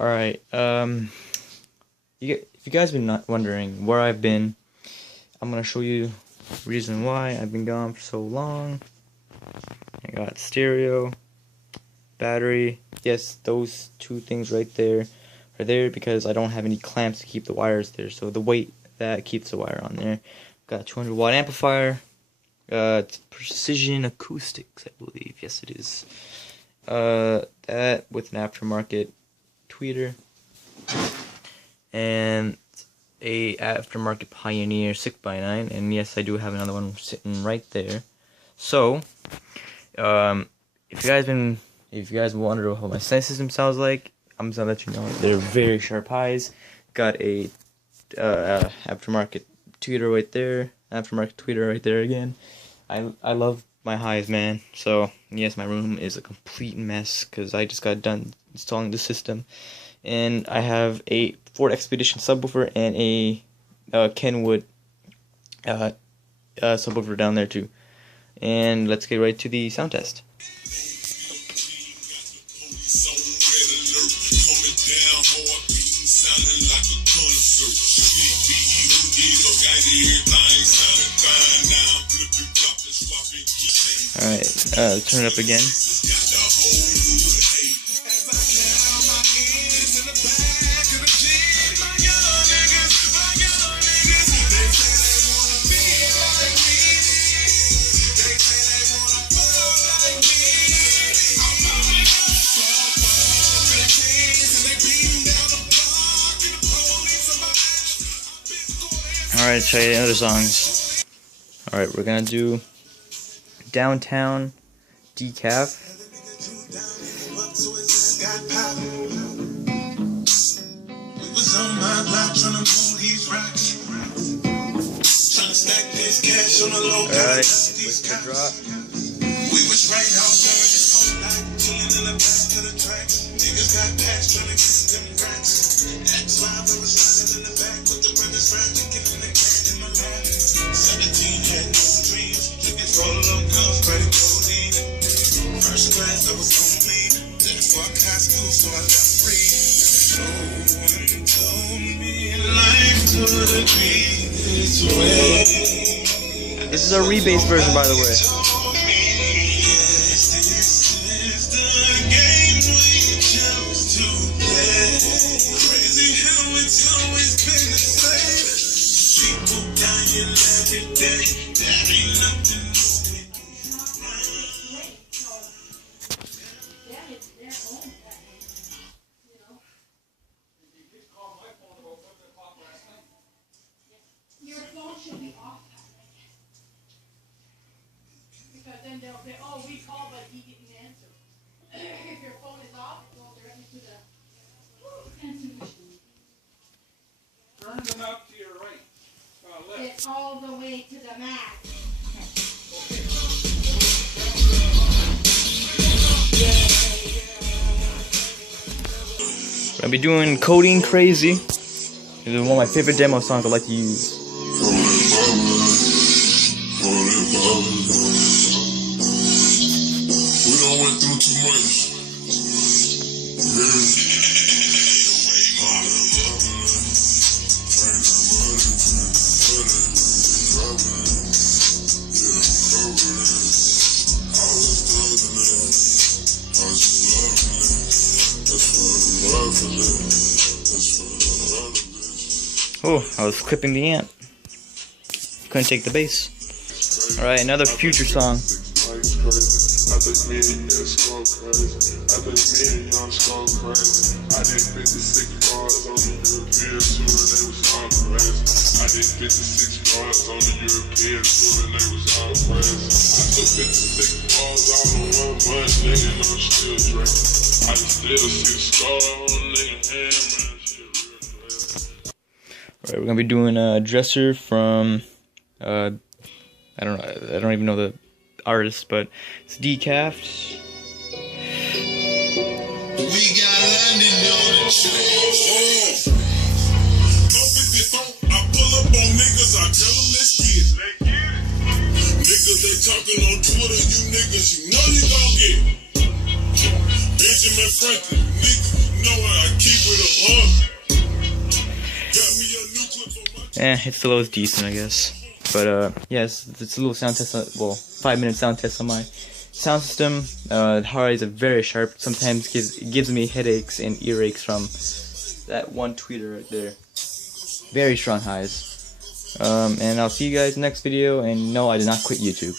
Alright, if you guys been not wondering where I've been, I'm gonna show you the reason why I've been gone for so long. I got stereo, battery. Yes, those two things right there are there because I don't have any clamps to keep the wires there. So the weight that keeps the wire on there. Got a 200 watt amplifier. It's Precision Acoustics, I believe. Yes, it is. That with an aftermarket tweeter and a aftermarket Pioneer 6x9, and yes, I do have another one sitting right there. So, if you guys wonder how my sound system sounds like, I'm just gonna let you know they're very sharp highs. Got a aftermarket tweeter right there, aftermarket tweeter right there again. I love my highs, man. So yes, my room is a complete mess because I just got done installing the system, and I have a Ford Expedition subwoofer and a Kenwood subwoofer down there too. And let's get right to the sound test. Alright, turn it up again. Alright, try the other songs. Alright, we're gonna do Downtown Decaf. Alright, wait for the drop. We was right out there this whole night, chilling in the back of the track. Niggas got past trying to get them racks. X5 was riding in the back with the brothers round, chicken in the can in my lap. 17 had no dreams, looking for a long cause, credit codeine. First class I was on leave, then fuck high school so I left free. No one told me life could be this way. This is a rebase version, by the way. Your phone should be off. Because then they'll say, oh, we called, but he didn't answer. If your phone is off, go directly to the answer machine. Turn them up to your right. Left. It's all the way to the max. We're gonna be doing Codeine Crazy. This is one of my favorite demo songs I like to use. We done went through too much. Oh, I was clipping the amp. Couldn't take the bass. Alright, another Future song. Alright, we're gonna be doing a Dresser from I don't even know the artist, but it's Decaf. We got London on the train. I pull up on niggas, I tell them let's get it. Niggas they talking on Twitter, you niggas, you know you gon' get it. Benjamin Franklin, nigga, you know what I keep it it still was decent, I guess. But yes, it's a little sound test. 5-minute sound test on my sound system. The highs are very sharp. Sometimes gives me headaches and earaches from that one tweeter right there. Very strong highs. And I'll see you guys next video. And no, I did not quit YouTube.